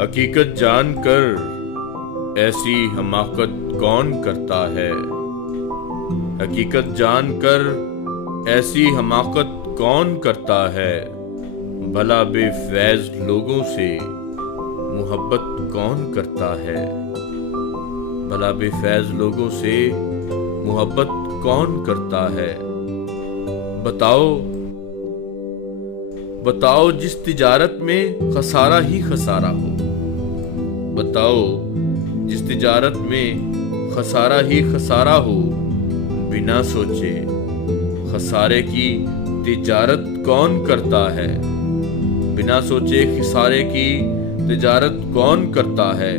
حقیقت جان کر ایسی حماقت کون کرتا ہے؟ حقیقت جان کر ایسی حماقت کون کرتا ہے؟ بھلا بے فیض لوگوں سے محبت کون کرتا ہے؟ بھلا بے فیض لوگوں سے محبت کون کرتا ہے؟ بتاؤ جس تجارت میں خسارہ ہی خسارہ ہو، بتاؤ جس تجارت میں خسارہ ہی خسارہ ہو، بنا سوچے خسارے کی تجارت کون کرتا ہے؟ بنا سوچے خسارے کی تجارت کون کرتا ہے؟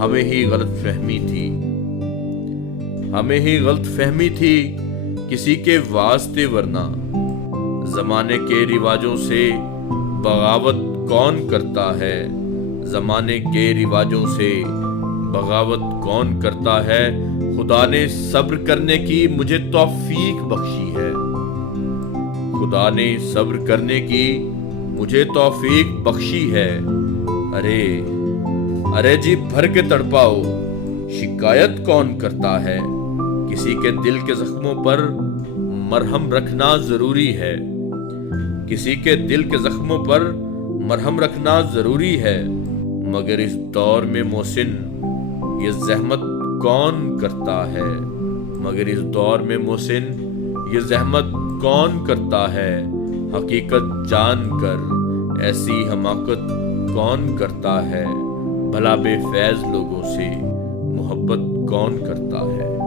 ہمیں ہی غلط فہمی تھی کسی کے واسطے، ورنہ زمانے کے رواجوں سے بغاوت کون کرتا ہے؟ زمانے کے رواجوں سے بغاوت کون کرتا ہے؟ خدا نے صبر کرنے کی مجھے توفیق بخشی ہے، خدا نے صبر کرنے کی مجھے توفیق بخشی ہے۔ ارے جی بھر کے تڑپاؤ، شکایت کون کرتا ہے؟ کسی کے دل کے زخموں پر مرہم رکھنا ضروری ہے، کسی کے دل کے زخموں پر مرہم رکھنا ضروری ہے، مگر اس دور میں محسن یہ زحمت کون کرتا ہے؟ مگر اس دور میں محسن یہ زحمت کون کرتا ہے؟ حقیقت جان کر ایسی حماقت کون کرتا ہے؟ بھلا بے فیض لوگوں سے محبت کون کرتا ہے؟